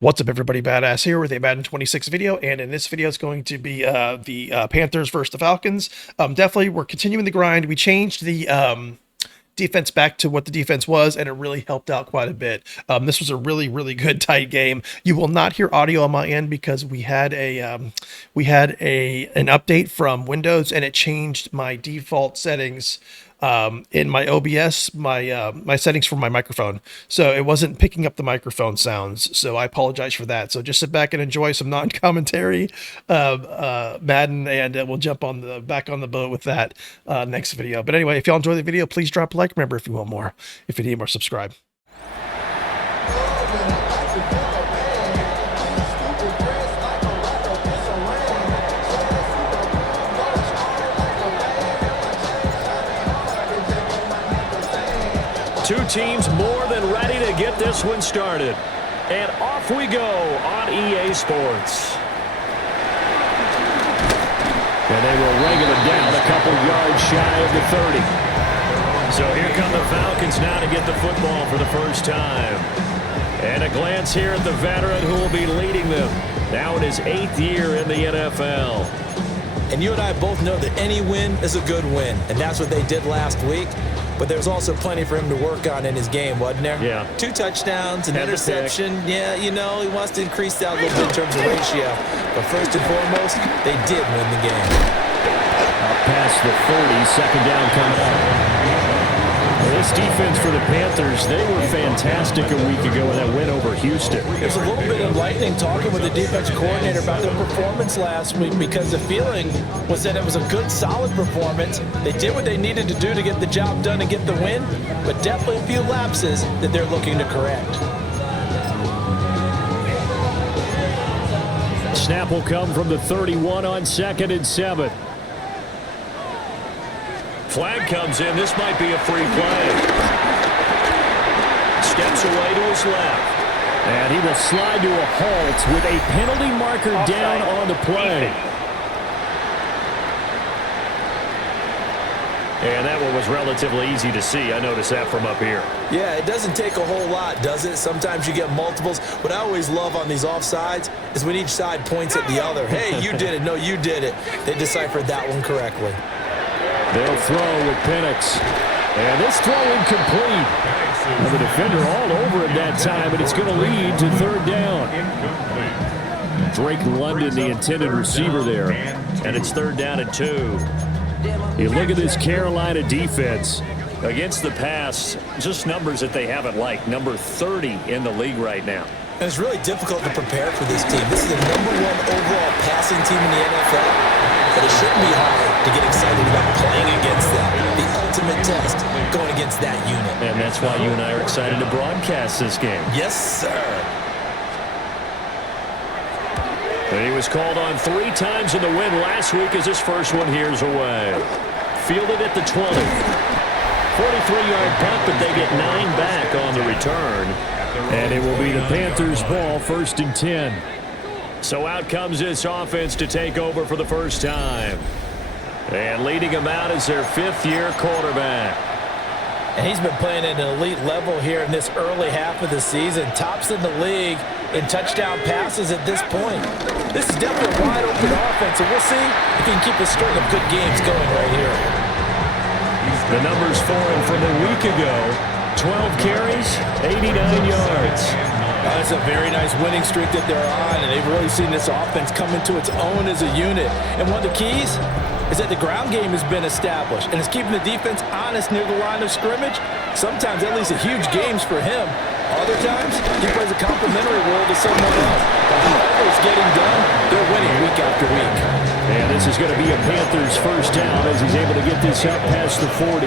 What's up, everybody? Badass here with a Madden 26 video, and in this video, it's going to be the Panthers versus the Falcons. Definitely, we're continuing the grind. We changed the defense back to what the defense was, and it really helped out quite a bit. This was a really good tight game. You will not hear audio on my end because we had an update from Windows, and it changed my default settings in my OBS, my settings for my microphone. So it wasn't picking up the microphone sounds. So I apologize for that. So just sit back and enjoy some non-commentary Madden, and we'll jump on back on the boat with that next video. But anyway, if y'all enjoy the video, please drop a like. Remember, if you want more, if you need more, subscribe. Two teams more than ready to get this one started. And off we go on EA Sports. And they will wrangle it down a couple yards shy of the 30. So here come the Falcons now to get the football for the first time. And a glance here at the veteran who will be leading them now in his 8th year in the NFL. And you and I both know that any win is a good win, and that's what they did last week. But there's also plenty for him to work on in his game, wasn't there? Yeah. 2 touchdowns, an interception. Yeah, you know, he wants to increase that a little bit in terms of ratio. But first and foremost, they did win the game. Up past the 30, second down coming up. This defense for the Panthers, they were fantastic a week ago in that win over Houston. There's a little bit enlightening talking with the defensive coordinator about their performance last week, because the feeling was that it was a good, solid performance. They did what they needed to do to get the job done and get the win, but definitely a few lapses that they're looking to correct. Snap will come from the 31 on 2nd and 7. Flag comes in. This might be a free play. Steps away to his left. And he will slide to a halt with a penalty marker down on the play. And that one was relatively easy to see. I noticed that from up here. Yeah, it doesn't take a whole lot, does it? Sometimes you get multiples. What I always love on these offsides is when each side points at the other. Hey, you did it. No, you did it. They deciphered that one correctly. They'll throw with Penix. And this throw incomplete. And the defender all over him that time, but it's going to lead to 3rd down. Drake London, the intended receiver there. And it's 3rd down and 2. You look at this Carolina defense. Against the pass, just numbers that they haven't liked. Number 30 in the league right now. And it's really difficult to prepare for this team. This is the #1 overall passing team in the NFL. But it shouldn't be hard to get excited about playing against them. The ultimate test going against that unit. And that's why you and I are excited to broadcast this game. Yes, sir. And he was called on 3 times in the win last week as his first one here's away. Fielded at the 20. 43-yard punt, but they get 9 back on the return. And it will be the Panthers' ball, 1st and 10. So out comes this offense to take over for the first time. And leading them out is their 5th-year quarterback. And he's been playing at an elite level here in this early half of the season. Tops in the league in touchdown passes at this point. This is definitely a wide-open offense, and we'll see if he can keep a string of good games going right here. The numbers for him from a week ago: 12 carries, 89 yards. That's a very nice winning streak that they're on, and they've really seen this offense come into its own as a unit. And one of the keys is that the ground game has been established, and it's keeping the defense honest near the line of scrimmage. Sometimes that leads to huge games for him. Other times, he plays a complimentary role to someone else. But whoever is getting done, they're winning week after week. And this is going to be a Panthers first down as he's able to get this up past the 40.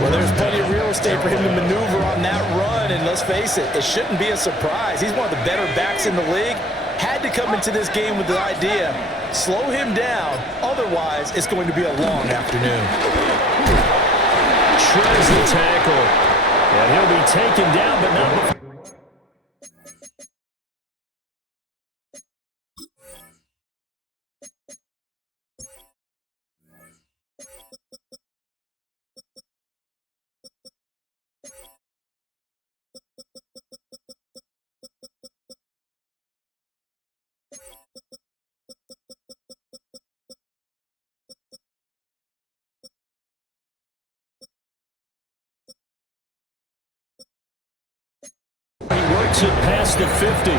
Well, there's plenty of real estate for him to maneuver on that run, and let's face it, it shouldn't be a surprise. He's one of the better backs in the league. Had to come into this game with the idea, slow him down, otherwise it's going to be a long afternoon. Shreds the tackle, and he'll be taken down, but not before. gets it past the 50.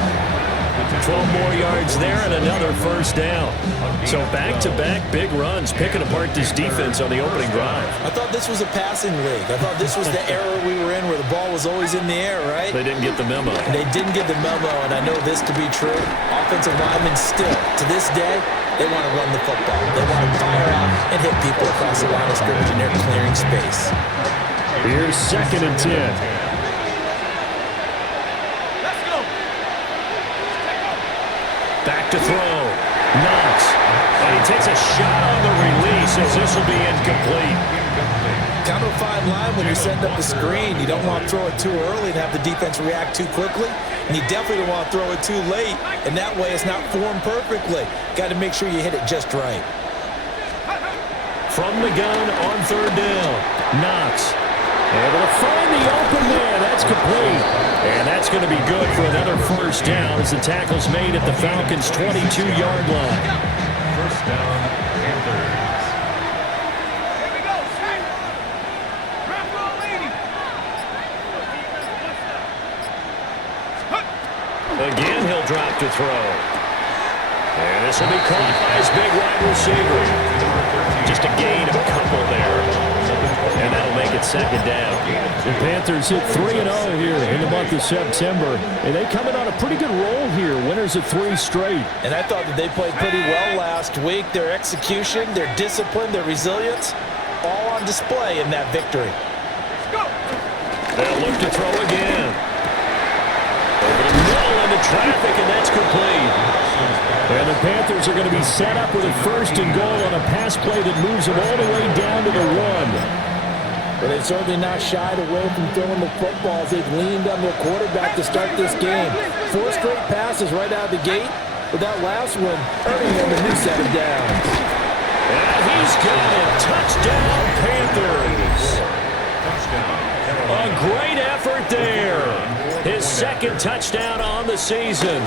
12 more yards there and another first down. So back-to-back big runs, picking apart this defense on the opening drive. I thought this was a passing league. I thought this was the era we were in where the ball was always in the air, right? They didn't get the memo. And they didn't get the memo, and I know this to be true. Offensive linemen still, to this day, they want to run the football. They want to fire out and hit people across the line of scrimmage, and they're clearing space. Here's 2nd and 10. Back to throw. Knox. And he takes a shot on the release as this will be incomplete. Kind of a fine line when you're setting up a screen. You don't want to throw it too early and have the defense react too quickly. And you definitely don't want to throw it too late. And that way it's not formed perfectly. Got to make sure you hit it just right. From the gun on 3rd down. Knox. Able to find the open man. That's complete. And that's going to be good for another first down as the tackle's made at the Falcons' 22-yard line. First down, Panthers. Again, he'll drop to throw. And this will be caught by his big wide receiver. Just a gain of a couple there. And that'll make it 2nd down. The Panthers hit 3-0 here in the month of September. And they come in on a pretty good roll here. Winners of 3 straight. And I thought that they played pretty well last week. Their execution, their discipline, their resilience, all on display in that victory. They'll look to throw again. Over the middle into traffic, and that's complete. And the Panthers are going to be set up with a 1st and goal on a pass play that moves them all the way down to the 1. But they've certainly not shied away from throwing the footballs. They've leaned on their quarterback to start this game. 4 straight passes right out of the gate, with that last one earning them a new 7 downs. And he's got it. Touchdown, Panthers. A great effort there. His 2nd touchdown on the season.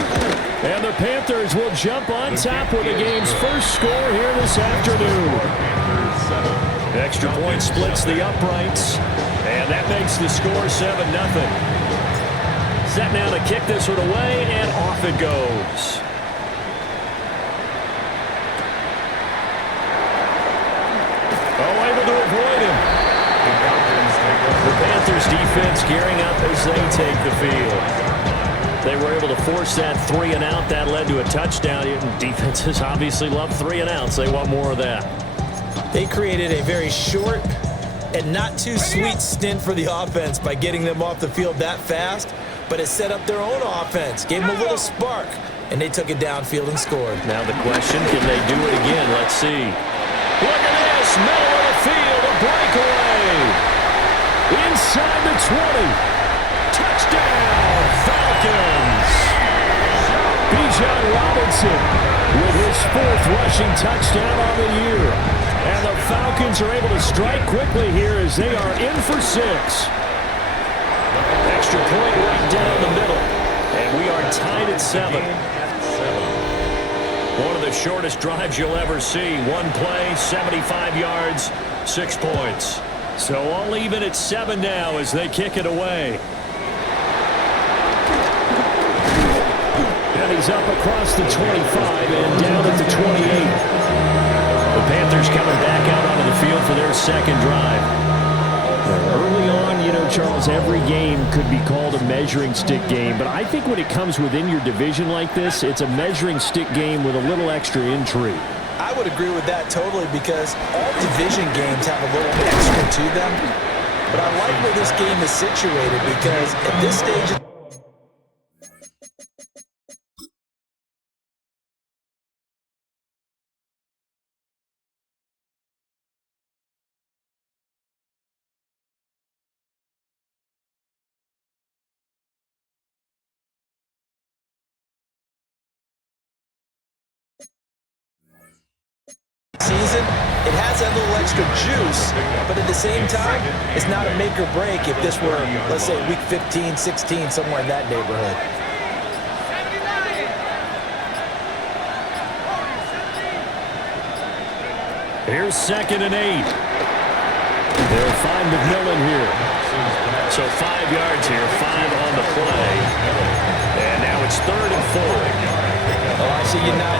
And the Panthers will jump on top with the game's first score here this afternoon. Extra point splits the uprights, and that makes the score 7-0. Set now to kick this one away, and off it goes. Oh, able to avoid him. The Panthers defense gearing up as they take the field. They were able to force that 3-and-out. That led to a touchdown. Defenses obviously love 3-and-outs. They want more of that. They created a very short and not too sweet stint for the offense by getting them off the field that fast, but it set up their own offense, gave them a little spark, and they took it downfield and scored. Now the question, can they do it again? Let's see. Look at this, middle of the field, a breakaway. Inside the 20. Touchdown, Falcons. Bijan Robinson with his 4th rushing touchdown on the year. And the Falcons are able to strike quickly here as they are in for 6. Extra point right down the middle. And we are tied at 7. One of the shortest drives you'll ever see. One play, 75 yards, 6 points. So all even at 7 now as they kick it away. And he's up across the 25 and down at the 28. The Panthers coming back out onto the field for their 2nd drive. Early on, Charles, every game could be called a measuring stick game, but I think when it comes within your division like this, it's a measuring stick game with a little extra intrigue. I would agree with that totally because all division games have a little extra to them. But I like where this game is situated because at this stage season, it has that little extra juice, but at the same time, it's not a make or break if this were, let's say, week 15, 16, somewhere in that neighborhood. Here's 2nd and 8. They'll find McMillan here. So 5 yards here, 5 on the play.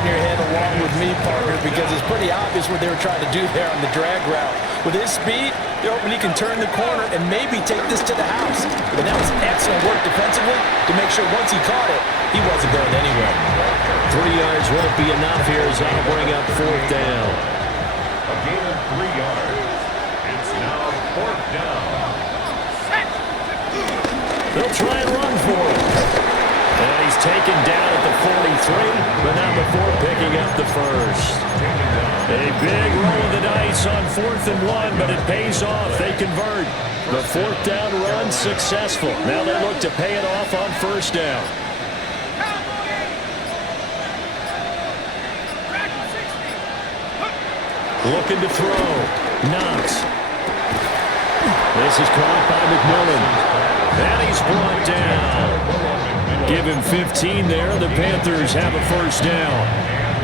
nodding your head along with me, partner, because it's pretty obvious what they were trying to do there on the drag route. With his speed, they're hoping he can turn the corner and maybe take this to the house. But that was excellent work defensively to make sure once he caught it, he wasn't going anywhere. 3 yards won't be enough here as that'll bring up 4th down. A gain of 3 yards. It's now 4th down. They'll try and run for it. And he's taken down at the 43, but not before picking up the first. A big roll of the dice on 4th and 1, but it pays off. They convert. The 4th down run successful. Now they look to pay it off on 1st down. Looking to throw. Knox. This is caught by McMillan. And he's brought down. Give him 15 there. The Panthers have a 1st down.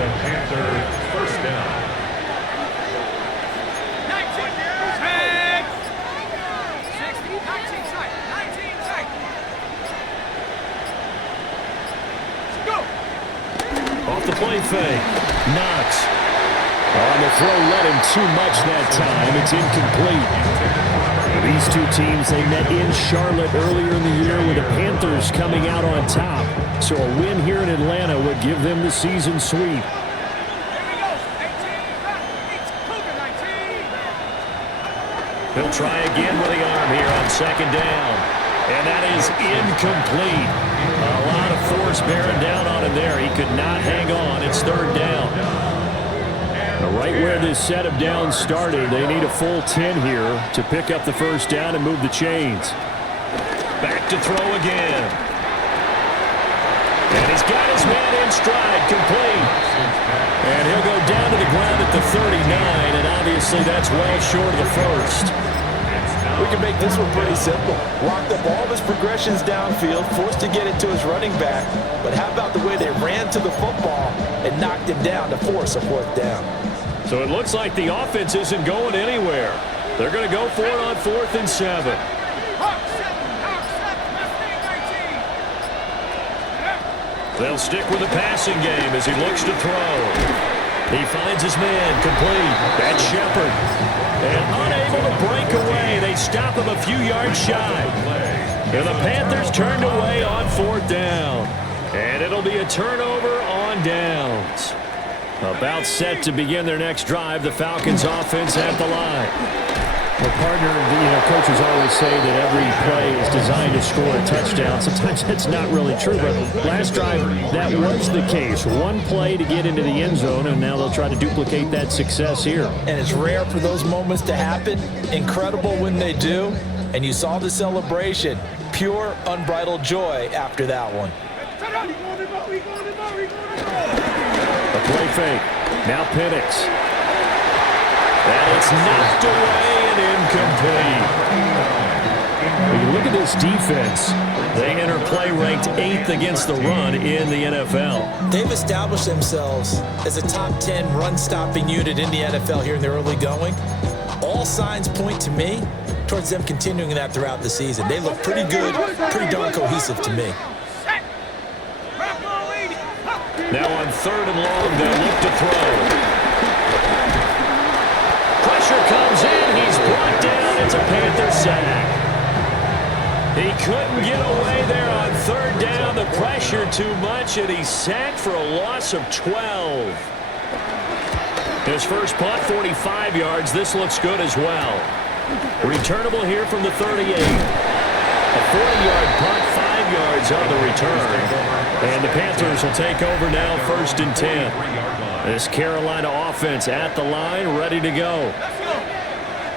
And the Panthers 1st down. 19 seconds. Off the play fake. Knox. On the throw, led him too much that time. It's incomplete. These two teams, they met in Charlotte earlier in the year with the Panthers coming out on top. So a win here in Atlanta would give them the season sweep. He'll try again with the arm here on 2nd down. And that is incomplete. A lot of force bearing down on him there. He could not hang on. It's 3rd down. Right where this set of downs started, they need a full 10 here to pick up the 1st down and move the chains. Back to throw again. And he's got his man in stride, complete. And he'll go down to the ground at the 39, and obviously that's well short of the 1st. We can make this one pretty simple. Locked up all of his progressions downfield, forced to get it to his running back. But how about the way they ran to the football and knocked him down to force a 4th down? So it looks like the offense isn't going anywhere. They're going to go for it on 4th and 7. They'll stick with the passing game as he looks to throw. He finds his man, complete. That's Shepard. And unable to break away. They stop him a few yards shy. And the Panthers turned away on 4th down. And it'll be a turnover on downs. About set to begin their next drive, the Falcons offense at the line. Well, partner, coaches always say that every play is designed to score a touchdown. Sometimes that's not really true, but last drive, that was the case. One play to get into the end zone, and now they'll try to duplicate that success here. And it's rare for those moments to happen. Incredible when they do. And you saw the celebration. Pure, unbridled joy after that one. A play fake. Now Penix. And it's knocked away and incomplete. When you look at this defense, they enter play ranked 8th against the run in the NFL. They've established themselves as a top 10 run-stopping unit in the NFL here in the early going. All signs point to me towards them continuing that throughout the season. They look pretty good, pretty darn cohesive to me. Now on 3rd and long, they'll look to throw. Pressure comes in. He's brought down. It's a Panther sack. He couldn't get away there on 3rd down. The pressure too much, and he's sacked for a loss of 12. His first punt, 45 yards. This looks good as well. Returnable here from the 38. A 40-yard punt, 5 yards on the return. And the Panthers will take over now, 1st and 10. This Carolina offense at the line, ready to go.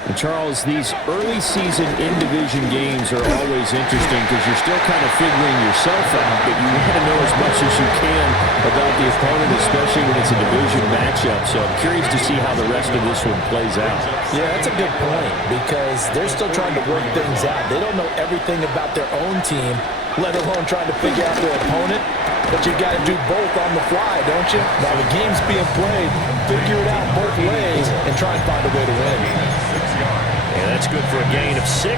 And Charles, these early season in-division games are always interesting because you're still kind of figuring yourself out, but you want to know as much as you can about the opponent, especially when it's a division matchup. So I'm curious to see how the rest of this one plays out. Yeah, that's a good point because they're still trying to work things out. They don't know everything about their own team, let alone trying to figure out their opponent. But you got to do both on the fly, don't you? While the game's being played, figure it out both ways and try and find a way to win. And that's good for a gain of 6.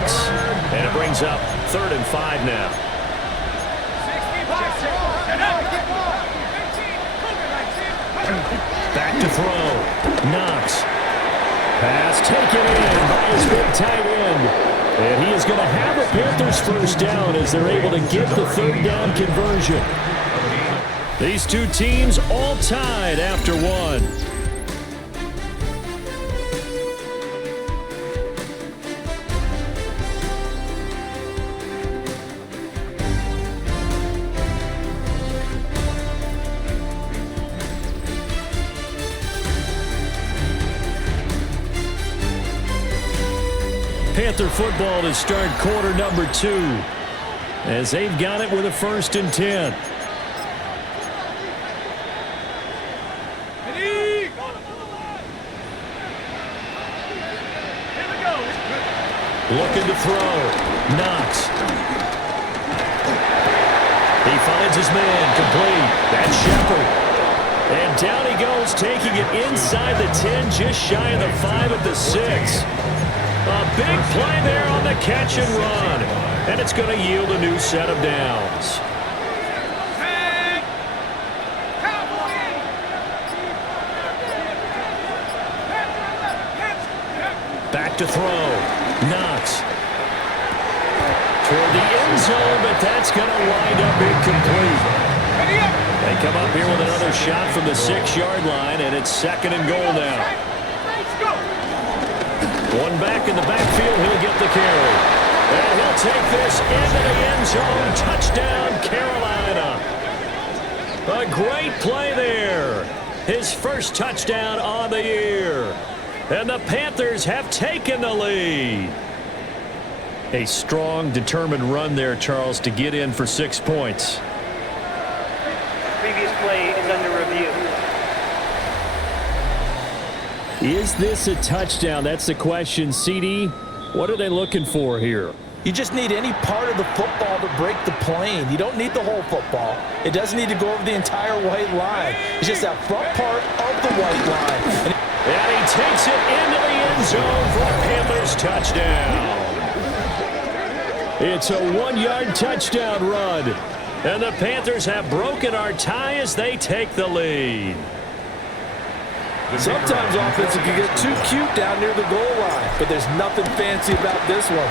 And it brings up 3rd and 5 now. to throw. Knox. Pass taken in by his big tight end. And he is going to have a Panthers first down as they're able to get the third down conversion. These two teams all tied after one. Panther football to start quarter number 2 as they've got it with a 1st and 10. Looking to throw. Knox. He finds his man complete. That's Shepard. And down he goes, taking it inside the 10, just shy of the 5 at the 6. A big play there on the catch and run. And it's going to yield a new set of downs. Back to throw. Knox. Toward the end zone, but that's going to wind up incomplete. They come up here with another shot from the 6-yard line, and it's 2nd and goal now. One back in the backfield, he'll get the carry. And he'll take this into the end zone. Touchdown, Carolina. A great play there. His first touchdown on the year. And the Panthers have taken the lead. A strong, determined run there, Charles, to get in for 6 points. Previous play is under review. Is this a touchdown? That's the question. CD, what are they looking for here? You just need any part of the football to break the plane. You don't need the whole football. It doesn't need to go over the entire white line. It's just that front part of the white line. And he takes it into the end zone for a Panthers touchdown. It's a 1-yard touchdown run. And the Panthers have broken our tie as they take the lead. Sometimes offense can get too cute down near the goal line, but there's nothing fancy about this one.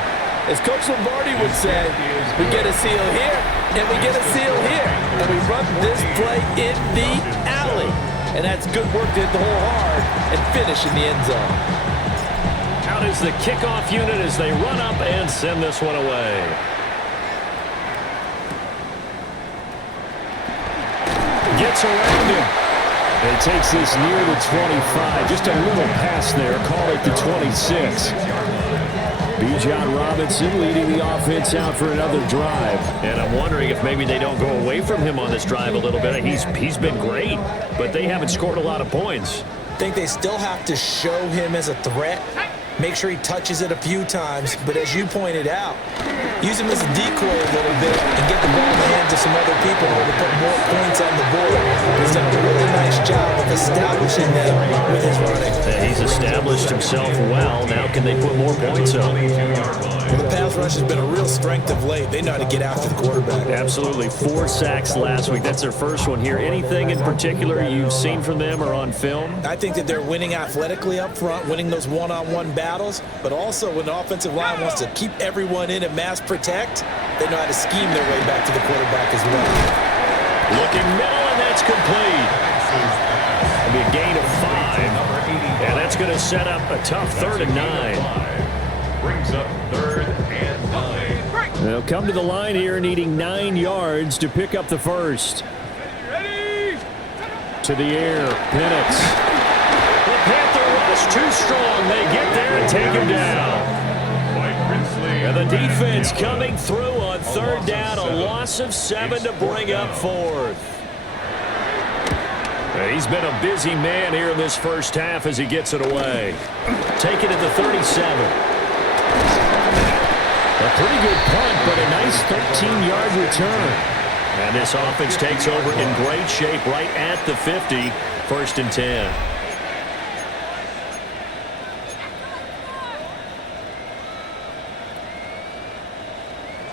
As Coach Lombardi would say, we get a seal here, and we get a seal here, and we run this play in the alley. And that's good work to hit the hole hard and finish in the end zone. Out is the kickoff unit as they run up and send this one away. Gets around him. It takes this near the 25. Just a little pass there. Call it the 26. Bijan Robinson leading the offense out for another drive. And I'm wondering if maybe they don't go away from him on this drive a little bit. He's been great, but they haven't scored a lot of points. I think they still have to show him as a threat. Make sure he touches it a few times, but as you pointed out, use him as a decoy a little bit and get the ball in the hands of some other people in order to put more points on the board. He's done a really nice job of establishing them with his running. And he's established himself well. Now can they put more points up? Well, the pass rush has been a real strength of late. They know how to get after the quarterback. Absolutely. 4 sacks last week. That's their first one here. Anything in particular you've seen from them or on film? I think that they're winning athletically up front, winning those one-on-one battles, but also when the offensive line wants to keep everyone in and mass protect, they know how to scheme their way back to the quarterback as well. Looking middle, and that's complete. It'll be a gain of 5, and that's going to set up a tough 3rd and 9. Brings up 3rd and 9. They'll come to the line here needing 9 yards to pick up the first. To the air, Penix. The Panther rush too strong. They get there and take him down. And the defense coming through on 3rd down. A loss of 7 to bring up 4th. He's been a busy man here in this first half as he gets it away. Taking it to 37. A pretty good punt, but a nice 13-yard return. And this offense takes over in great shape right at the 50. 1st and 10.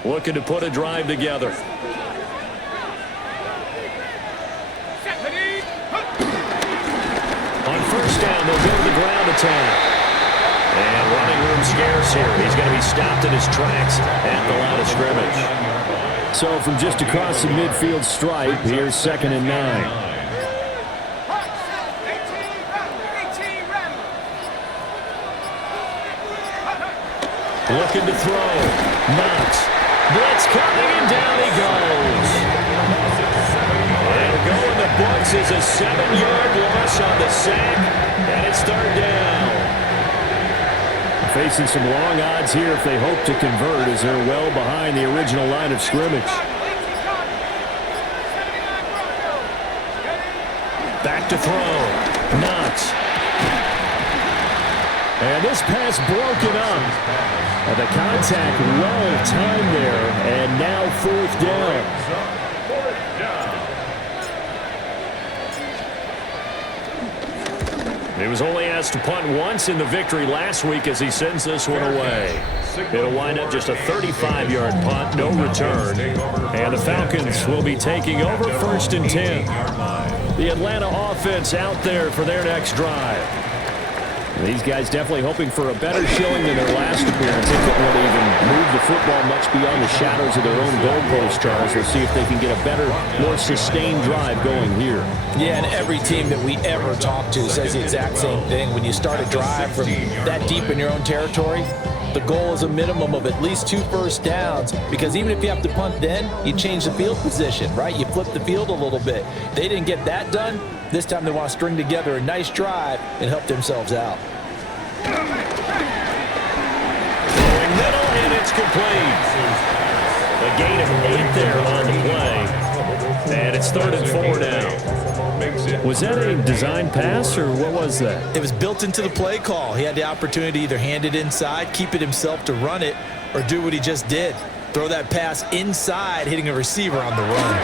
Looking to put a drive together. On down. They'll go to the ground attack. And running room scarce here. He's going to be stopped in his tracks at the line of scrimmage. So from just across the midfield stripe, here's 2nd and 9. Looking to throw. Knox. Blitz coming, and down he goes. It'll go in the books as a 7-yard loss on the sack, and it's 3rd down. Facing some long odds here if they hope to convert, as they're well behind the original line of scrimmage. Back to throw. Knox. And this pass broken up. And the contact well timed there, and now 4th down. He was only asked to punt once in the victory last week as he sends this one away. It'll wind up just a 35-yard punt, no return. And the Falcons will be taking over 1st and 10. The Atlanta offense out there for their next drive. These guys definitely hoping for a better showing than their last appearance. They couldn't really even move the football much beyond the shadows of their own goalpost, Charles. We'll see if they can get a better, more sustained drive going here. Yeah, and every team that we ever talk to says the exact same thing. When you start a drive from that deep in your own territory, the goal is a minimum of at least 2 first downs, because even if you have to punt then, you change the field position, right? You flip the field a little bit. They didn't get that done. This time they want to string together a nice drive and help themselves out. Going middle, and it's complete. A gain of 8 there on the play. And it's 3rd and 4 now. Was that a design pass, or what was that? It was built into the play call. He had the opportunity to either hand it inside, keep it himself to run it, or do what he just did. Throw that pass inside, hitting a receiver on the run.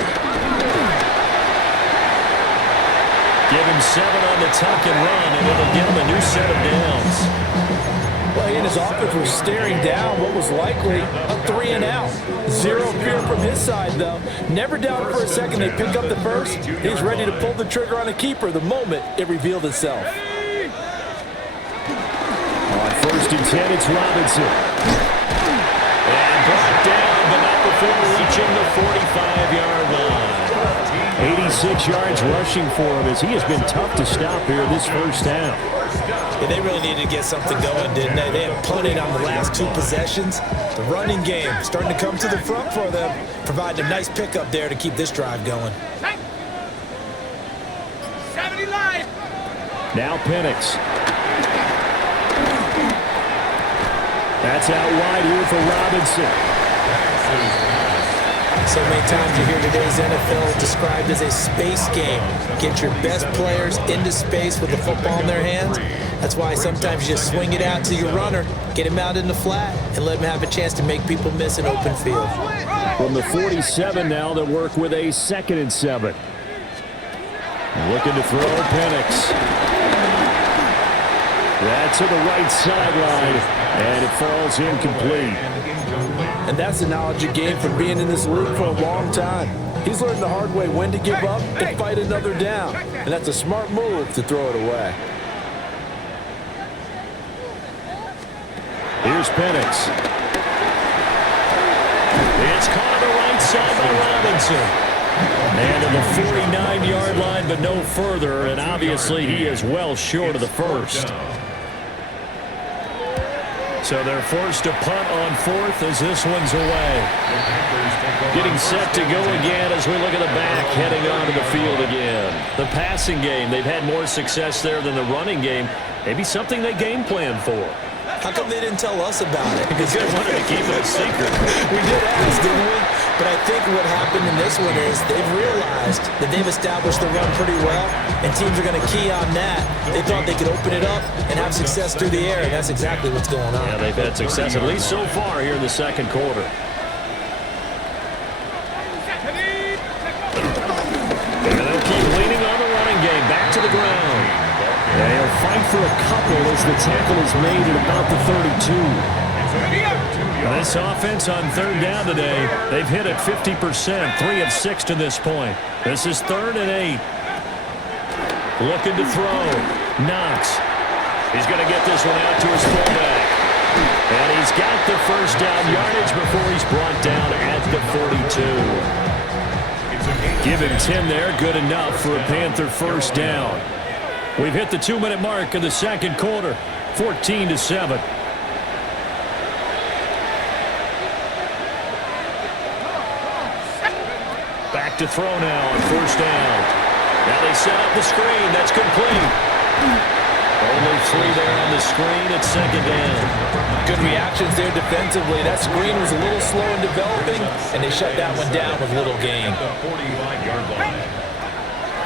Give him 7 on the tuck and run, and it'll give him a new set of downs. Well, he and his offense were staring down what was likely a 3 and out. Zero fear from his side, though. Never doubted for a second they pick up the first. He's ready to pull the trigger on a keeper the moment it revealed itself. On 1st and 10, it's Robinson. And brought down, but not before reaching the 45-yard line. 86 yards rushing for him, as he has been tough to stop here this first half. Yeah, they really needed to get something going, didn't they? They had punted on the last 2 possessions. The running game starting to come to the front for them, providing a nice pickup there to keep this drive going. 70 line. Now Penix. That's out wide here for Robinson. So many times you hear today's NFL described as a space game. Get your best players into space with the football in their hands. That's why sometimes you just swing it out to your runner, get him out in the flat, and let him have a chance to make people miss an open field. From the 47 now, they'll work with a 2nd and 7. Looking to throw Penix. That's to the right sideline, and it falls incomplete. And that's the knowledge you gain from being in this league for a long time. He's learned the hard way when to give up and fight another down. And that's a smart move to throw it away. Here's Penix. It's caught on the right side by Robinson. And to the 49-yard line, but no further. And obviously he is well short of the first. So they're forced to punt on 4th as this one's away. Getting set to go again as we look at the back heading onto the field again. The passing game, they've had more success there than the running game. Maybe something they game plan for. How come they didn't tell us about it? Because they wanted to keep it a secret. We did ask, didn't we? But I think what happened in this one is they've realized that they've established the run pretty well, and teams are going to key on that. They thought they could open it up and have success through the air, and that's exactly what's going on. Yeah, they've had success, at least so far here in the 2nd quarter. And they'll keep leaning on the running game. Back to the ground. And he'll fight for a couple as the tackle is made at about the 32. This offense on 3rd down today, they've hit it 50%, 3 of 6 to this point. This is 3rd and 8. Looking to throw. Knox. He's going to get this one out to his fullback. And he's got the first down yardage before he's brought down at the 42. Give him 10 there. Good enough for a Panther first down. We've hit the 2-minute mark of the second quarter. 14-7. Back to throw now on first down. Now they set up the screen. That's complete. Only 3 there on the screen at second down. Good reactions there defensively. That screen was a little slow in developing, and they shut that one down with little gain.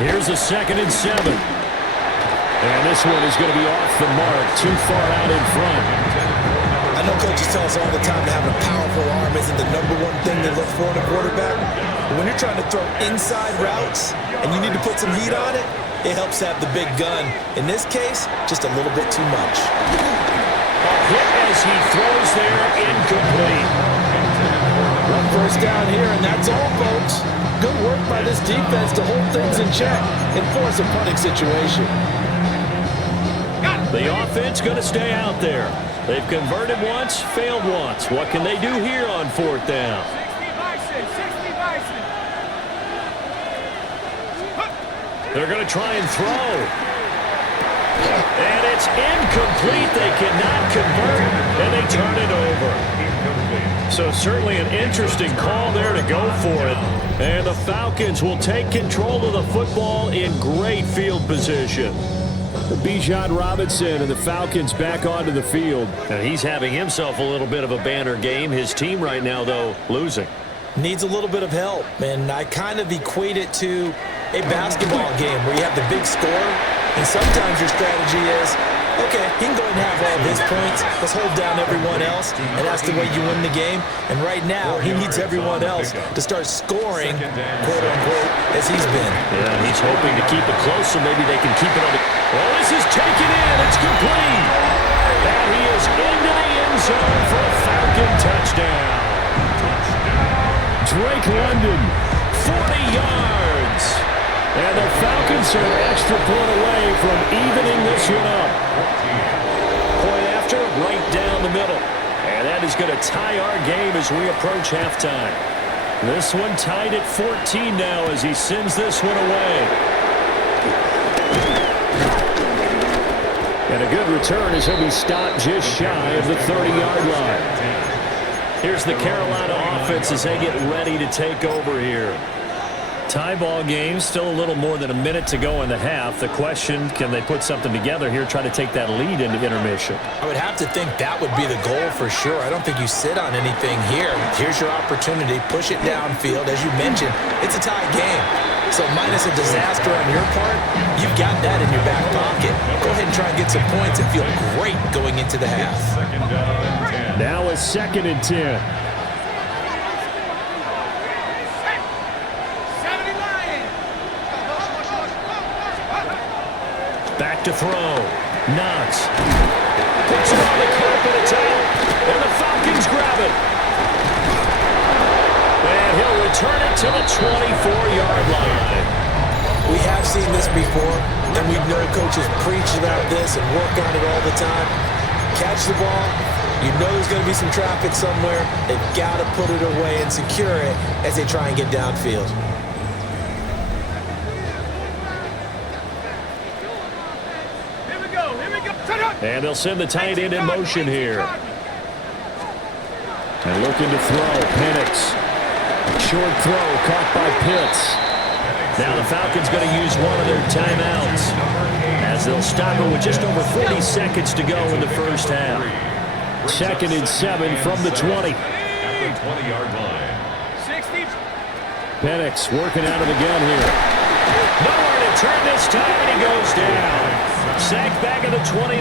Here's a 2nd and 7. And this one is going to be off the mark. Too far out in front. I know coaches tell us all the time that having a powerful arm isn't the #1 thing they look for in a quarterback. But when you're trying to throw inside routes and you need to put some heat on it, it helps have the big gun. In this case, just a little bit too much. A hit as he throws there, incomplete. One first down here, and that's all, folks. Good work by this defense to hold things in check and force a punting situation. The offense going to stay out there. They've converted once, failed once. What can they do here on 4th down? 60 Bison. They're going to try and throw. And it's incomplete. They cannot convert, and they turn it over. So certainly an interesting call there to go for it. And the Falcons will take control of the football in great field position. Bijan Robinson and the Falcons back onto the field. And he's having himself a little bit of a banner game. His team right now, though, losing. Needs a little bit of help, and I kind of equate it to a basketball game where you have the big score, and sometimes your strategy is, okay, he can go ahead and have all of his points. Let's hold down everyone else, and that's the way you win the game. And right now, he needs everyone else to start scoring, quote-unquote, as he's been. Yeah, he's hoping to keep it close so maybe they can keep it on the... Well, this is taken in. It's complete. And he is into the end zone for a Falcon touchdown. Drake London, 40 yards. and the Falcons are an extra point away from evening this one up. Point after, right down the middle. And that is going to tie our game as we approach halftime. This one tied at 14 now as he sends this one away. And a good return as he'll be stopped just shy of the 30-yard line. Here's the Carolina offense as they get ready to take over here. Tie ball game, still a little more than a minute to go in the half. The question, can they put something together here, try to take that lead into intermission? I would have to think that would be the goal for sure. I don't think you sit on anything here. Here's your opportunity. Push it downfield. As you mentioned, it's a tie game. So minus a disaster on your part, you've got that in your back pocket. Go ahead and try and get some points and feel great going into the half. Now a 2nd and 10. Back to throw. Knox. Puts it on the carpet. It's out. And the Falcons grab it. And he'll return it to the 24-yard line. We have seen this before, and we know coaches preach about this and work on it all the time. Catch the ball. You know there's going to be some traffic somewhere. They've got to put it away and secure it as they try and get downfield. And they'll send the tight end in motion here. And looking to throw, Penix. Short throw caught by Pitts. Now the Falcons going to use one of their timeouts as they'll stop it with just over 40 seconds to go in the first half. 2nd and 7 from the 20. At the 20-yard line. 60. Penix working out of the gun here. Nowhere to turn this time, and he goes down. Sacked back at the 29.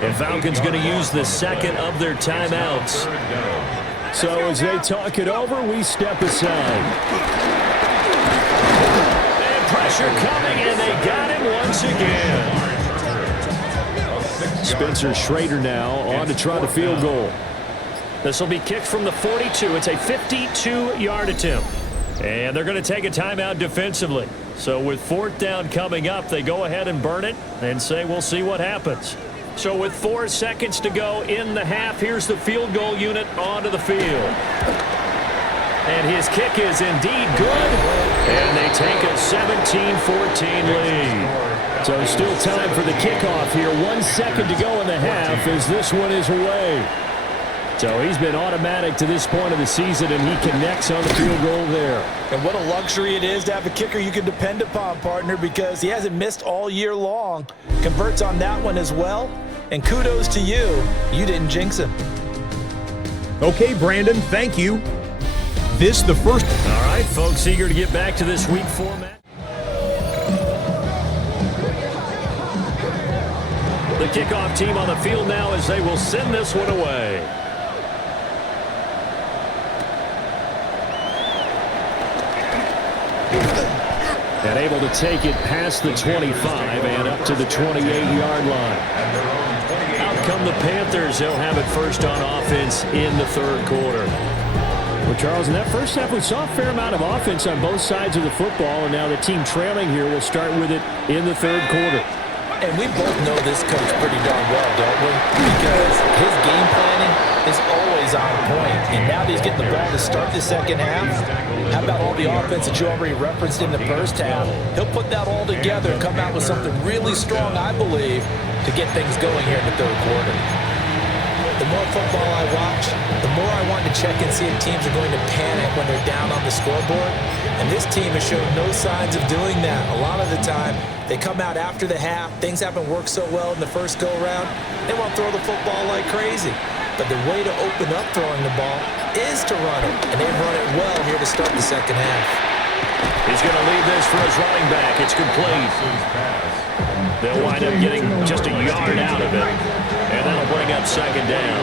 And Falcons going to use the second of their timeouts. So as they talk it over, we step aside. And pressure coming, and they got him once again. Spencer Schrader now on to try the field goal. This will be kicked from the 42. It's a 52-yard attempt. And they're going to take a timeout defensively. So with fourth down coming up, they go ahead and burn it and say we'll see what happens. So with 4 seconds to go in the half, here's the field goal unit onto the field. And his kick is indeed good. And they take a 17-14 lead. So still time for the kickoff here. 1 second to go in the half as this one is away. So he's been automatic to this point of the season, and he connects on the field goal there. And what a luxury it is to have a kicker you can depend upon, partner, because he hasn't missed all year long. Converts on that one as well. And kudos to you. You didn't jinx him. Okay, Brandon, thank you. This the first. All right, folks, eager to get back to this week format. The kickoff team on the field now as they will send this one away. And able to take it past the 25 and up to the 28-yard line. Out come the Panthers. They'll have it first on offense in the third quarter. Well, Charles, in that first half, we saw a fair amount of offense on both sides of the football, and now the team trailing here will start with it in the third quarter. And we both know this coach pretty darn well, don't we? Because his game planning is always on point. And now that he's getting the ball to start the second half, how about all the offense that you already referenced in the first half? He'll put that all together and come out with something really strong, I believe, to get things going here in the third quarter. The more football I watch, the more I want to check and see if teams are going to panic when they're down on the scoreboard. And this team has shown no signs of doing that. A lot of the time, they come out after the half. Things haven't worked so well in the first go-around. They want to throw the football like crazy. But the way to open up throwing the ball is to run it. And they've run it well here to start the second half. He's going to lead this for his running back. It's complete. They'll wind up getting just a yard out of it. And that'll bring up second down.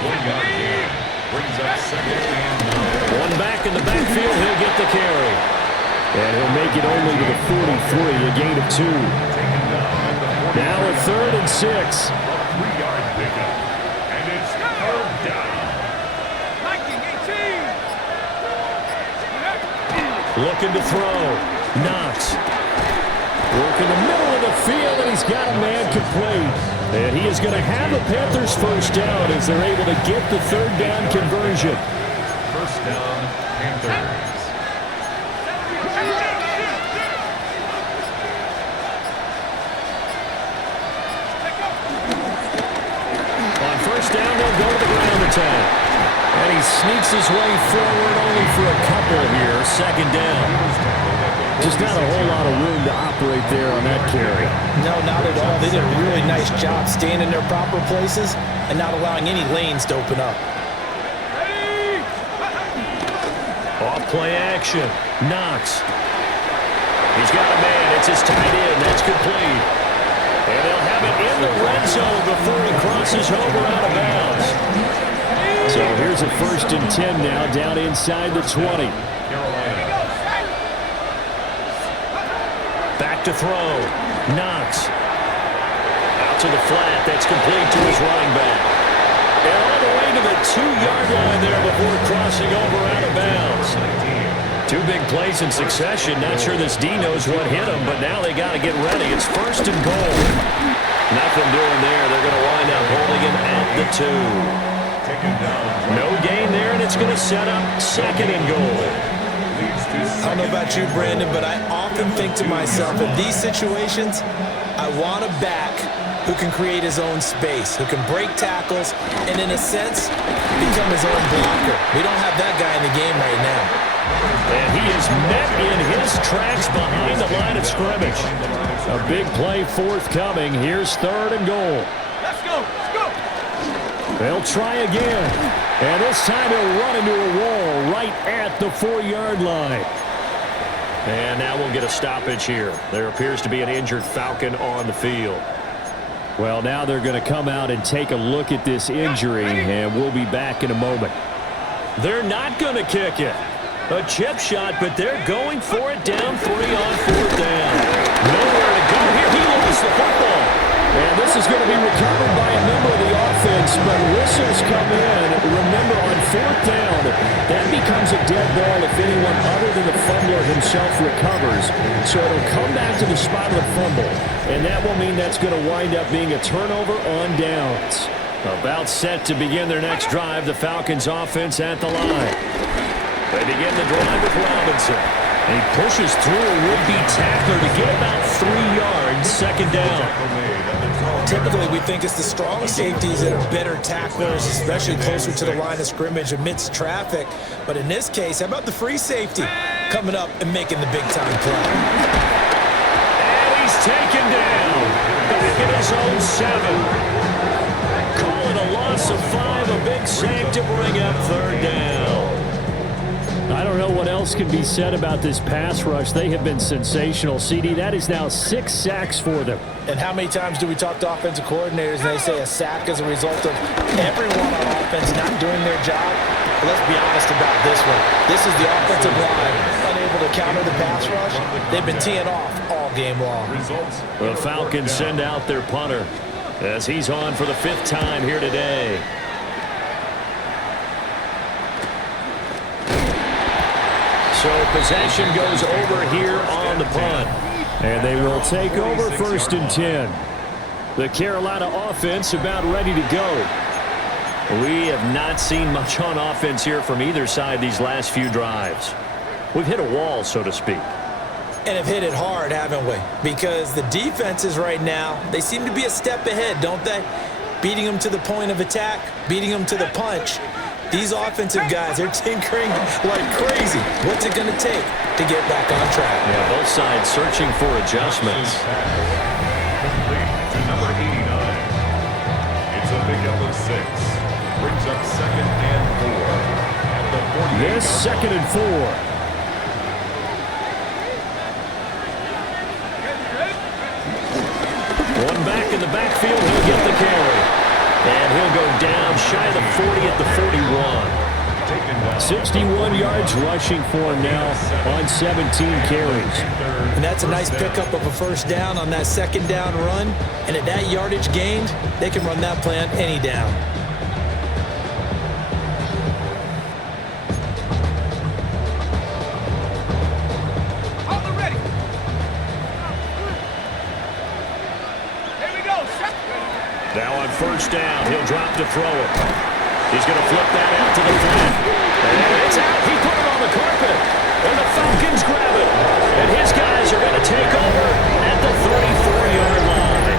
1 yard gain brings up second and 9. One back in the backfield. He'll get the carry. And he'll make it only to the 43, a gain of 2. Now a 3rd and 6. 3-yard pickup. And it's third down. 19-18. Looking to throw. Knox. Working the middle of the field, and he's got a man complete. And he is going to have the Panthers first down as they're able to get the third down conversion. First down, Panthers. On first down, they'll go to the ground attack. And he sneaks his way forward only for a couple here. Second down. Just not a whole lot of room to operate there on that carry. No, not at all. They did a really nice job staying in their proper places and not allowing any lanes to open up. Off play action. Knox. He's got a man. It's his tight end. That's complete. And they'll have it in the red zone before he crosses over out of bounds. So here's a 1st and 10 now down inside the 20. Back to throw. Knox. Out to the flat. That's complete to his running back. And all the way to the 2-yard line there before crossing over out of bounds. 2 big plays in succession. Not sure this D knows what hit him, but now they got to get ready. It's 1st and goal. Nothing doing there. They're going to wind up holding him at the 2. No gain there, and it's going to set up 2nd and goal. I don't know about you, Brandon, but I often think to myself, in these situations, I want a back who can create his own space, who can break tackles, and in a sense, become his own blocker. We don't have that guy in the game right now. And he is met in his tracks behind the line of scrimmage. A big play forthcoming. Here's 3rd and goal. Let's go. Let's go. They'll try again. And this time he'll run into a wall right at the 4-yard line. And now we'll get a stoppage here. There appears to be an injured Falcon on the field. Well, now they're going to come out and take a look at this injury, and we'll be back in a moment. They're not going to kick it. A chip shot, but they're going for it down 3 on 4th down. Nowhere to go here. He lost the football. And this This is going to be recovered by a member of the offense, but whistles come in. Remember, on 4th down, that becomes a dead ball if anyone other than the fumbler himself recovers. So it'll come back to the spot of the fumble, and that will mean that's going to wind up being a turnover on downs. About set to begin their next drive, the Falcons offense at the line. They begin the drive with Robinson. He pushes through a would-be tackler to get about 3 yards, 2nd down. Typically, we think it's the strong safeties that are better tacklers, especially closer to the line of scrimmage amidst traffic. But in this case, how about the free safety coming up and making the big-time play? And he's taken down. Back at his own 7. Call it a loss of 5, a big sack to bring up 3rd down. I don't know what else can be said about this pass rush. They have been sensational. CD, that is now 6 sacks for them. And how many times do we talk to offensive coordinators and they say a sack is a result of everyone on offense not doing their job? But let's be honest about this one. This is the offensive line unable to counter the pass rush. They've been teeing off all game long. The Falcons send out their punter as he's on for the 5th time here today. So possession goes over here on the punt. And they will take over 1st and 10. The Carolina offense about ready to go. We have not seen much on offense here from either side these last few drives. We've hit a wall, so to speak. And have hit it hard, haven't we? Because the defenses right now, they seem to be a step ahead, don't they? Beating them to the point of attack, beating them to the punch. These offensive guys, they're tinkering like crazy. What's it going to take to get back on track? Yeah, both sides searching for adjustments. Complete to number 89. It's a pickup of 6. Brings up 2nd and 4. At the 48. This 2nd and 4. One back in the backfield, he'll get the carry. And he'll go down shy of the 40 at the 41. 61 yards rushing for him now on 17 carries. And that's a nice pickup of a 1st down on that 2nd down run. And at that yardage gained, they can run that play on any down. Now on 1st down, he'll drop to throw it. He's going to flip that out to the flat. And it's out. He put it on the carpet. And the Falcons grab it. And his guys are going to take over at the 34-yard line.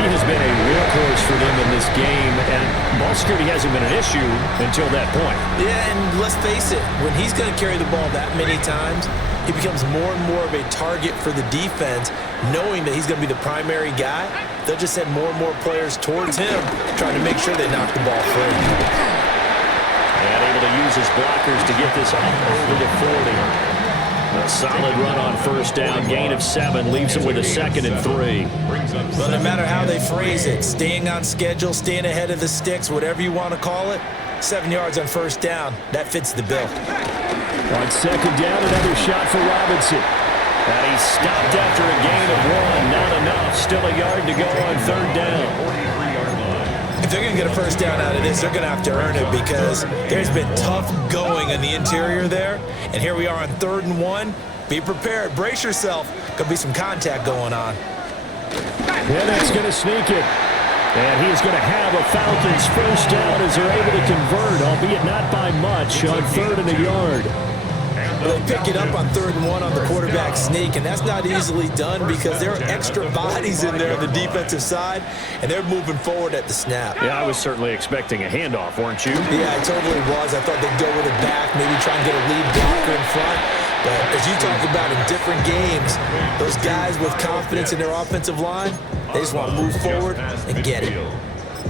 He has been a workhorse for them in this game, and ball security hasn't been an issue until that point. Yeah, and let's face it, when he's going to carry the ball that many times, he becomes more and more of a target for the defense, knowing that he's going to be the primary guy. They'll just send more and more players towards him, trying to make sure they knock the ball free. And able to use his blockers to get this up over the 40. A solid run on 1st down, gain of 7, leaves him with a 2nd and 3. Well, no matter how they phrase it, staying on schedule, staying ahead of the sticks, whatever you want to call it, 7 yards on 1st down, that fits the bill. On 2nd down, another shot for Robinson. And he stopped after a gain of 1. Not enough. Still a yard to go on 3rd down. If they're going to get a 1st down out of this, they're going to have to earn it because there's been tough going in the interior there. And here we are on 3rd and 1. Be prepared. Brace yourself. Could be some contact going on. Yeah, that's going to sneak it. And he's going to have a Falcons 1st down as they're able to convert, albeit not by much, on 3rd and a yard. They pick it up on 3rd and 1 on the quarterback sneak, and that's not easily done because there are extra bodies in there on the defensive side, and they're moving forward at the snap. Yeah, I was certainly expecting a handoff, weren't you? Yeah, I totally was. I thought they'd go with it back, maybe try and get a lead blocker in front. But as you talk about in different games, those guys with confidence in their offensive line, they just want to move forward and get it.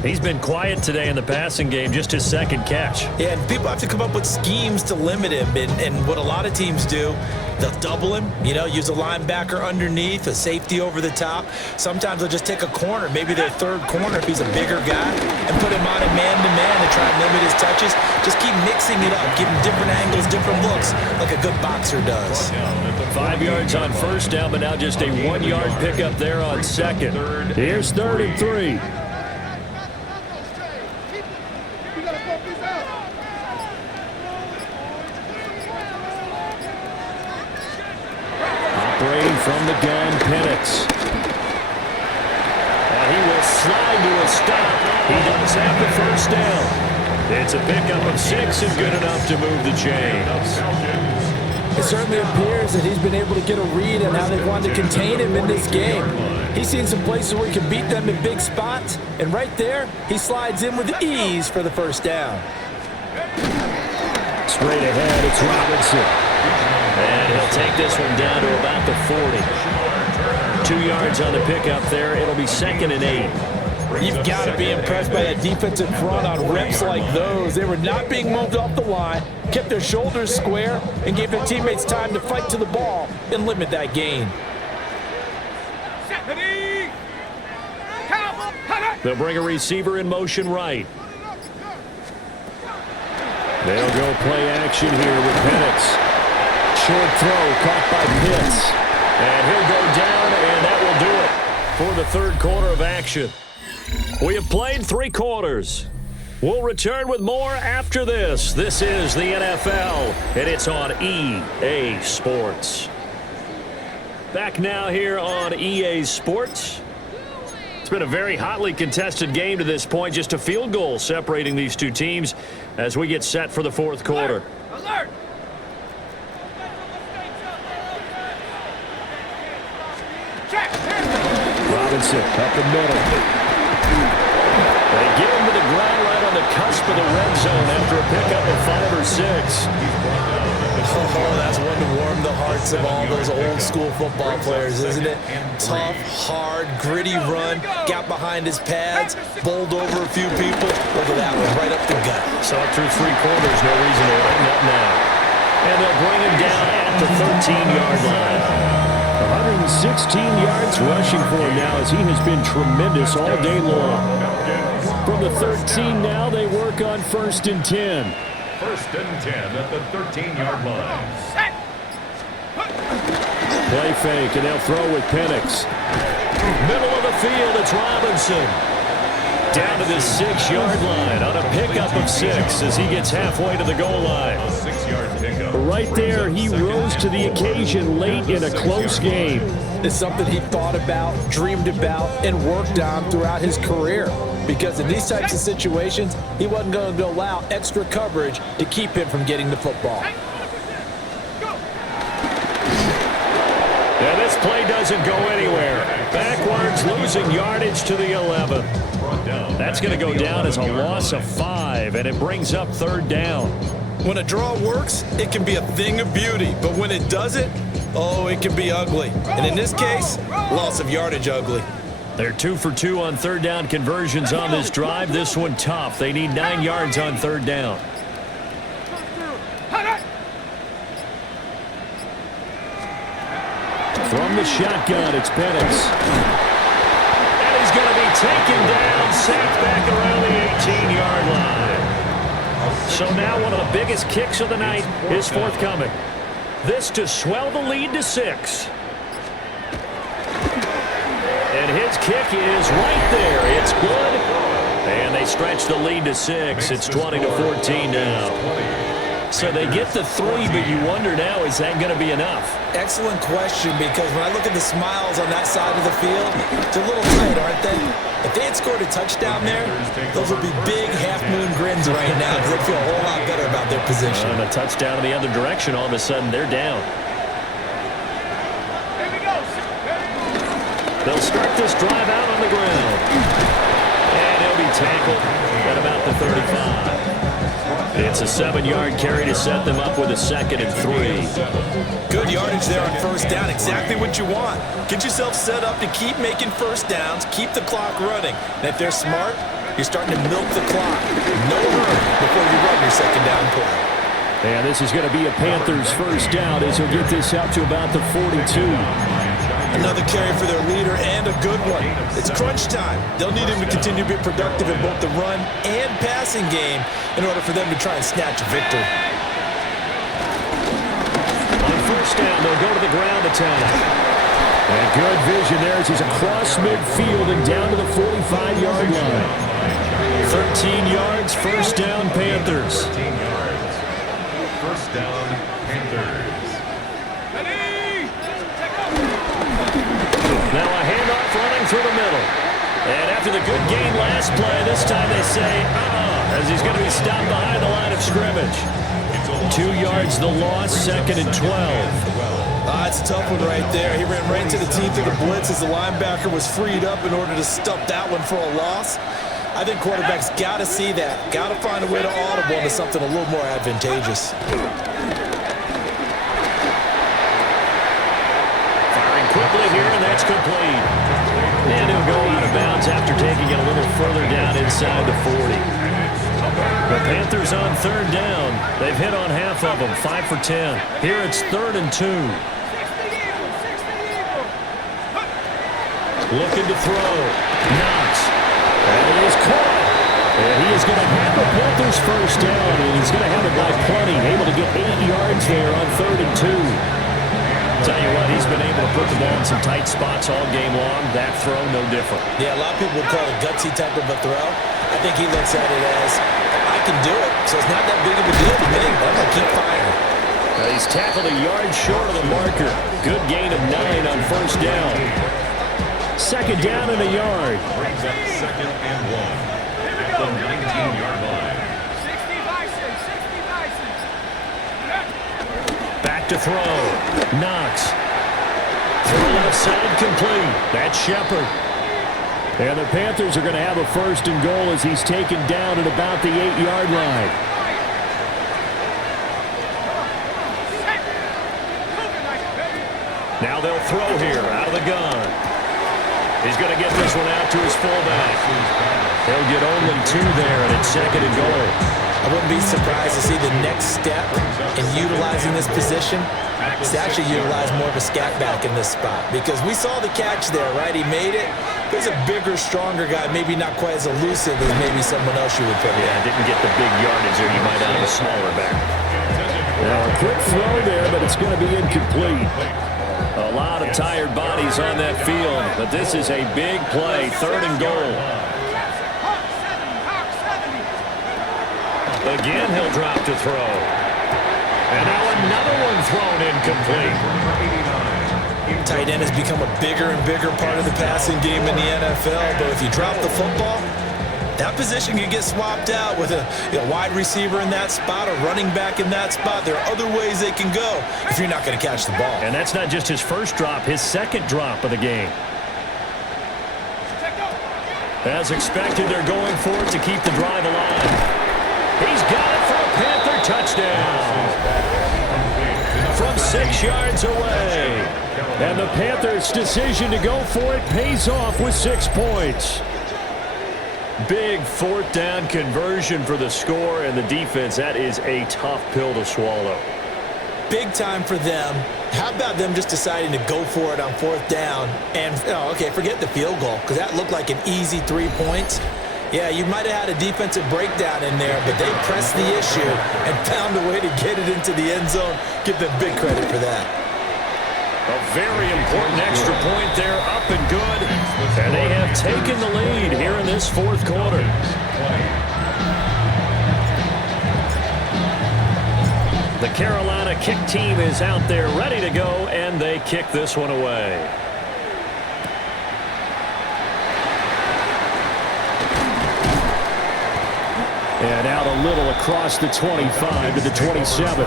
He's been quiet today in the passing game, just his 2nd catch. Yeah, and people have to come up with schemes to limit him. And what a lot of teams do They'll double him, use a linebacker underneath, a safety over the top. Sometimes they'll just take a corner, maybe their third corner if he's a bigger guy, and put him on a man-to-man to try and limit his touches. Just keep mixing it up, give him different angles, different looks, like a good boxer does. 5 yards on first down, but now just a 1-yard pickup there on second. Here's 3rd and 3. Operating from the gun, Penix. And he will slide to a stop. He does have the first down. It's a pickup of 6 and good enough to move the chains. It certainly appears that he's been able to get a read on how they wanted to contain him in this game. He's seen some places where he can beat them in big spots, and right there, he slides in with ease for the first down. Straight ahead, it's Robinson. And he'll take this one down to about the 40. 2 yards on the pickup there. It'll be 2nd and 8. You've got to be impressed by that defensive front on reps like those. They were not being moved off the line, kept their shoulders square, and gave their teammates time to fight to the ball and limit that gain. They'll bring a receiver in motion right. They'll go play action here with Penix. Short throw caught by Pitts. And he'll go down, and that will do it for the 3rd quarter of action. We have played 3 quarters. We'll return with more after this. This is the NFL, and it's on EA Sports. Back now here on EA Sports. It's been a very hotly contested game to this point. Just a field goal separating these two teams as we get set for the 4th quarter. Alert! Robinson up the middle. They get him to the ground right on the cusp of the red zone after a pickup of 5 or 6. Oh, that's one to warm the hearts of all those old school football players, isn't it? Tough, hard, gritty run, got behind his pads, bowled over a few people. Look at that one, right up the gut. Saw it through 3 quarters, no reason to lighten up now. And they'll bring him down at the 13-yard line. 116 yards rushing for him now as he has been tremendous all day long. From the 13 now, they work on 1st and 10. 1st and 10 at the 13-yard line. Play fake, and they'll throw with Penix. Middle of the field, it's Robinson. Down to the 6-yard line on a pickup of 6 as he gets halfway to the goal line. A 6-yard pickup. Right there, he rose to the occasion late in a close game. It's something he thought about, dreamed about, and worked on throughout his career. Because in these types of situations, he wasn't going to allow extra coverage to keep him from getting the football. And this play doesn't go anywhere. Backwards, losing yardage to the 11. That's going to go down as a loss of 5, and it brings up 3rd down. When a draw works, it can be a thing of beauty. But when it doesn't, oh, it can be ugly. And in this case, loss of yardage ugly. They're 2 for 2 on 3rd down conversions on this drive. This one tough. They need 9 yards on 3rd down. From the shotgun, it's Penix. And he's going to be taken down, sacked back around the 18-yard line. So now one of the biggest kicks of the night is forthcoming. This to swell the lead to 6. And his kick is right there. It's good. And they stretch the lead to 6. It's 20-14 now. So they get the 3, but you wonder now, is that going to be enough? Excellent question, because when I look at the smiles on that side of the field, it's a little tight, aren't they? If they had scored a touchdown there, those would be big half-moon grins right now because they'd feel a whole lot better about their position. And a touchdown in the other direction, all of a sudden they're down. They'll start this drive out on the ground. And he'll be tackled at about the 35. It's a 7-yard carry to set them up with a 2nd and 3. Good yardage there on 1st down. Exactly what you want. Get yourself set up to keep making 1st downs, keep the clock running. And if they're smart, you're starting to milk the clock. No hurry before you run your 2nd down play. And this is going to be a Panthers first down as he'll get this out to about the 42. Another carry for their leader and a good one. It's crunch time. They'll need him to continue to be productive in both the run and passing game in order for them to try and snatch a victory. On first down, they'll go to the ground attack. And good vision there as he's across midfield and down to the 45-yard line. 13 yards, first down, Panthers. 13 yards. First down, Panthers. Now a handoff running through the middle. And after the good gain last play, this time they say, as he's going to be stopped behind the line of scrimmage. 2 yards the loss, second and 12. That's a tough one right there. He ran right into the teeth of the blitz as the linebacker was freed up in order to stop that one for a loss. I think quarterbacks got to see that. Got to find a way to audible into something a little more advantageous. Firing quickly here, and that's complete. And he'll go out of bounds after taking it a little further down inside the 40. The Panthers on third down. They've hit on half of them, 5 for 10. Here it's 3rd and 2. Looking to throw. Knox. And he is caught. And he is going to have the Panthers first down, and he's going to have it by plenty. Able to get 8 yards there on 3rd and 2. Tell you what, he's been able to put the ball in some tight spots all game long. That throw, no different. Yeah, a lot of people would call it a gutsy type of a throw. I think he looks at it as, I can do it, so it's not that big of a deal to me. I'm going to keep firing. Now he's tackled a yard short of the marker. Good gain of 9 on first down. Second down and a yard. Brings up 2nd and 1 at the 19-yard line. Back to throw. Knox. Through left side, complete. That's Shepard. And the Panthers are going to have a first and goal as he's taken down at about the 8-yard line. Now they'll throw here out of the gun. He's going to get this one out to his fullback. He'll get only 2 there, and it's 2nd and goal. I wouldn't be surprised to see the next step in utilizing this position is to actually utilize more of a scat back in this spot, because we saw the catch there, right? He made it. There's a bigger, stronger guy, maybe not quite as elusive as maybe someone else you would put. Yeah, didn't get the big yardage there. You might have a smaller back. Now a quick throw there, but it's going to be incomplete. A lot of tired bodies on that field, but this is a big play, 3rd and goal. Again, he'll drop to throw. And now another one thrown incomplete. Tight end has become a bigger and bigger part of the passing game in the NFL, but if you drop the football, that position can get swapped out with a wide receiver in that spot, a running back in that spot. There are other ways they can go if you're not going to catch the ball. And that's not just his first drop, his second drop of the game. As expected, they're going for it to keep the drive alive. He's got it for a Panther touchdown. From 6 yards away. And the Panthers' decision to go for it pays off with 6 points. Big 4th down conversion for the score, and the defense, that is a tough pill to swallow. Big time for them. How about them just deciding to go for it on 4th down and, okay, forget the field goal, because that looked like an easy 3 points. Yeah, you might have had a defensive breakdown in there, but they pressed the issue and found a way to get it into the end zone. Give them big credit for that. A very important extra point there, up and good. And they have taken the lead here in this 4th quarter. The Carolina kick team is out there ready to go, and they kick this one away. And out a little across the 25 to the 27.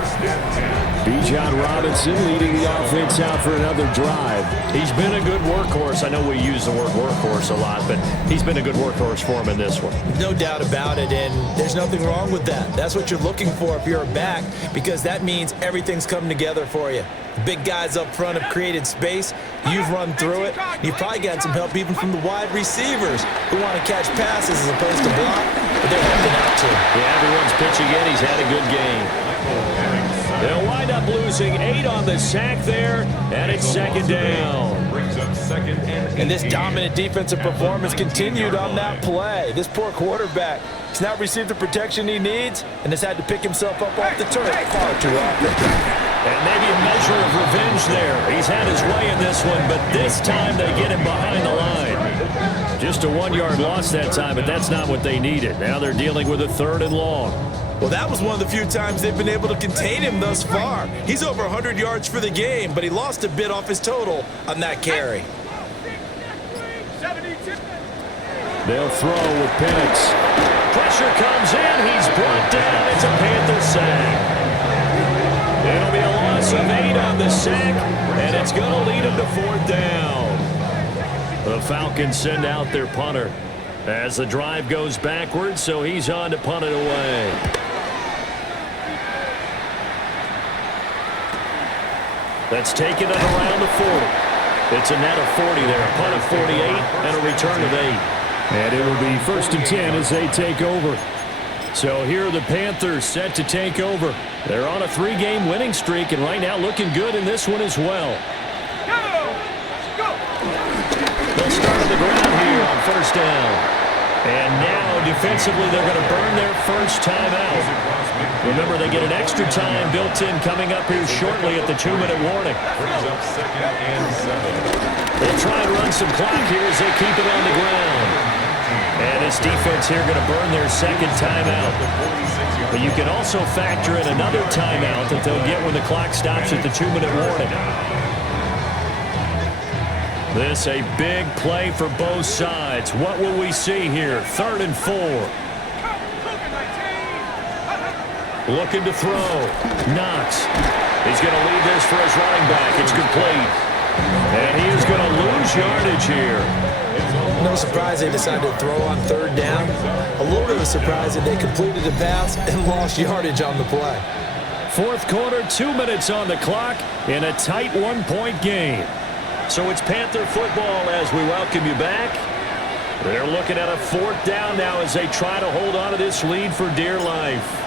Bijan Robinson leading the offense out for another drive. He's been a good workhorse. I know we use the word workhorse a lot, but he's been a good workhorse for him in this one. No doubt about it, and there's nothing wrong with that. That's what you're looking for if you're a back, because that means everything's come together for you. Big guys up front have created space. You've run through it. You've probably got some help even from the wide receivers who want to catch passes as opposed to block, but they're helping out too. Yeah, everyone's pitching in. He's had a good game. They'll wind up losing 8 on the sack there, and it's second down. Brings up second and And this 18. dominant defensive performance continued on that play. This poor quarterback has not received the protection he needs and has had to pick himself up off the turf far too often. And maybe a measure of revenge there. He's had his way in this one, but this time they get him behind the line. Just a 1-yard loss that time, but that's not what they needed. Now they're dealing with a 3rd and long. Well, that was one of the few times they've been able to contain him thus far. He's over 100 yards for the game, but he lost a bit off his total on that carry. They'll throw with Penix. Pressure comes in. He's brought down. It's a Panther sack. It'll be a loss of 8 on the sack, and it's going to lead him to 4th down. The Falcons send out their punter as the drive goes backwards, so he's on to punt it away. That's taken at around the 40. It's a net of 40 there, a punt of 48, and a return of 8. And it will be 1st and 10 as they take over. So here are the Panthers set to take over. They're on a 3-game winning streak, and right now looking good in this one as well. They'll start on the ground here on 1st down. And now, defensively, they're going to burn their first time out. Remember, they get an extra time built in coming up here shortly at the 2-minute warning. Brings up second and 7. They'll try and run some clock here as they keep it on the ground. And this defense here going to burn their second timeout. But you can also factor in another timeout that they'll get when the clock stops at the 2-minute warning. This a big play for both sides. What will we see here? 3rd and 4. Looking to throw. Knox. He's going to leave this for his running back. It's complete. And he is going to lose yardage here. No surprise they decided to throw on 3rd down. A little bit of a surprise that they completed the pass and lost yardage on the play. 4th quarter, 2 minutes on the clock in a tight 1-point game. So it's Panther football as we welcome you back. They're looking at a 4th down now as they try to hold on to this lead for dear life.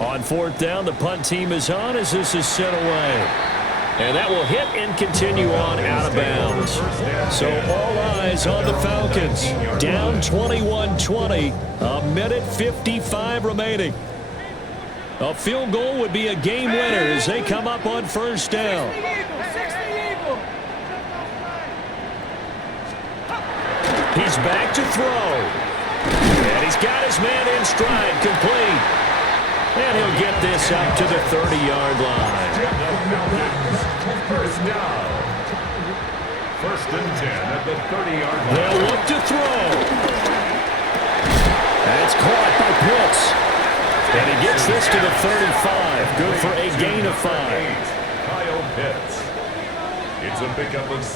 On 4th down, the punt team is on as this is sent away. And that will hit and continue on out of bounds. So all eyes on the Falcons. Down 21-20, a minute 55 remaining. A field goal would be a game winner as they come up on 1st down. He's back to throw. And he's got his man in stride, complete. And he'll get this up to the 30-yard line. 1st down. 1st and 10 at the 30-yard line. They'll look to throw. That's caught by Pitts. And he gets this to the 35. Good for a gain of 5. Kyle Pitts. It's a pickup of 6.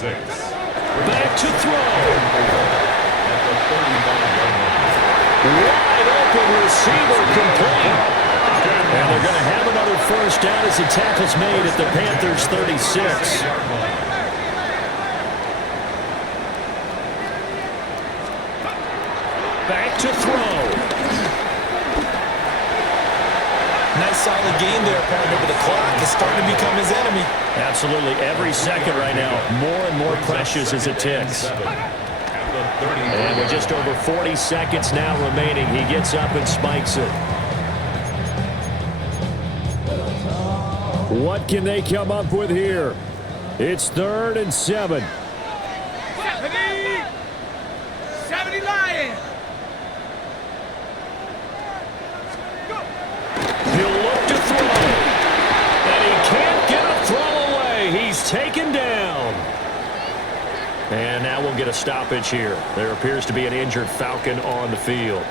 Back to throw. At the 35-yard line. Wide open receiver complete. And they're going to have another 1st down as the tackle's made at the Panthers' 36. Back to throw. Nice solid gain there, partner, but the clock is starting to become his enemy. Absolutely. Every second right now, more and more precious as it ticks. And with just over 40 seconds now remaining, he gets up and spikes it. What can they come up with here? It's 3rd and 7. 70 Lions. He'll look to throw. And he can't get a throw away. He's taken down. And now we'll get a stoppage here. There appears to be an injured Falcon on the field.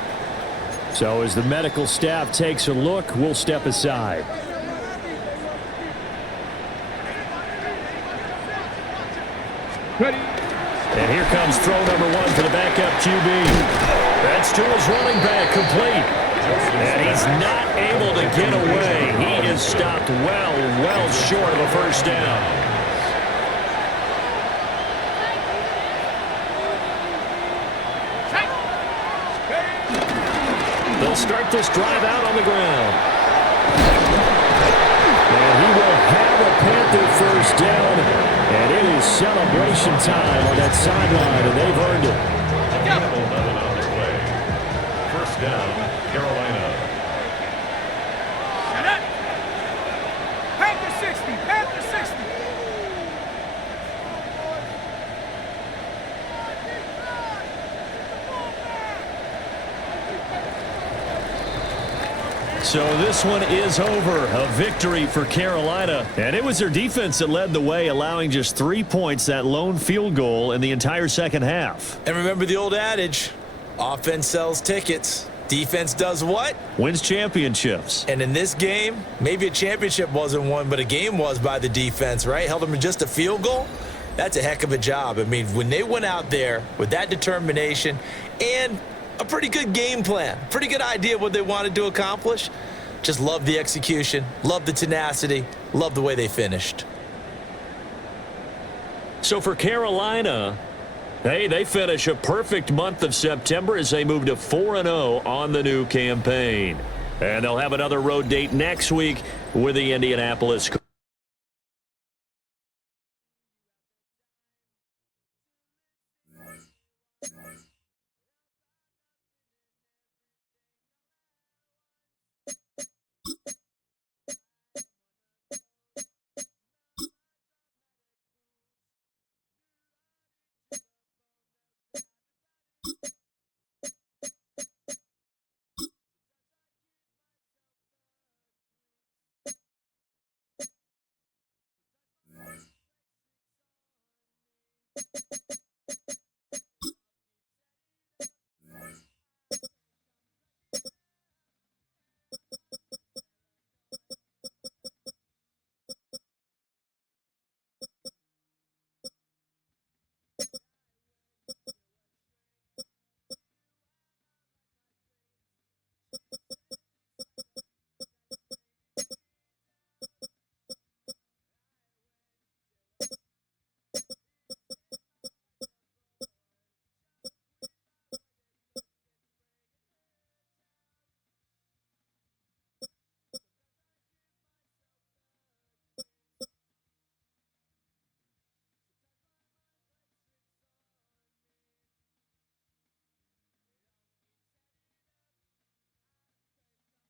So as the medical staff takes a look, we'll step aside. And here comes throw number 1 for the backup QB. That's to his running back, complete. And he's not able to get away. He is stopped well short of a 1st down. The They'll start this drive out on the ground. And he will have a Panther first down. And it is celebration time on that sideline, and they've earned it. Nothing on the play. First down, Carolina. Shut up. Panther 60. Panther 60. So this one is over. A victory for Carolina. And it was their defense that led the way, allowing just 3 points, that lone field goal in the entire second half. And remember the old adage, offense sells tickets. Defense does what? Wins championships. And in this game, maybe a championship wasn't won, but a game was by the defense, right? Held them to just a field goal. That's a heck of a job. I mean, when they went out there with that determination and a pretty good game plan, pretty good idea of what they wanted to accomplish, just love the execution, love the tenacity, love the way they finished. So for Carolina, hey, they finish a perfect month of September as they move to 4-0 on the new campaign. And they'll have another road date next week with the Indianapolis Colts.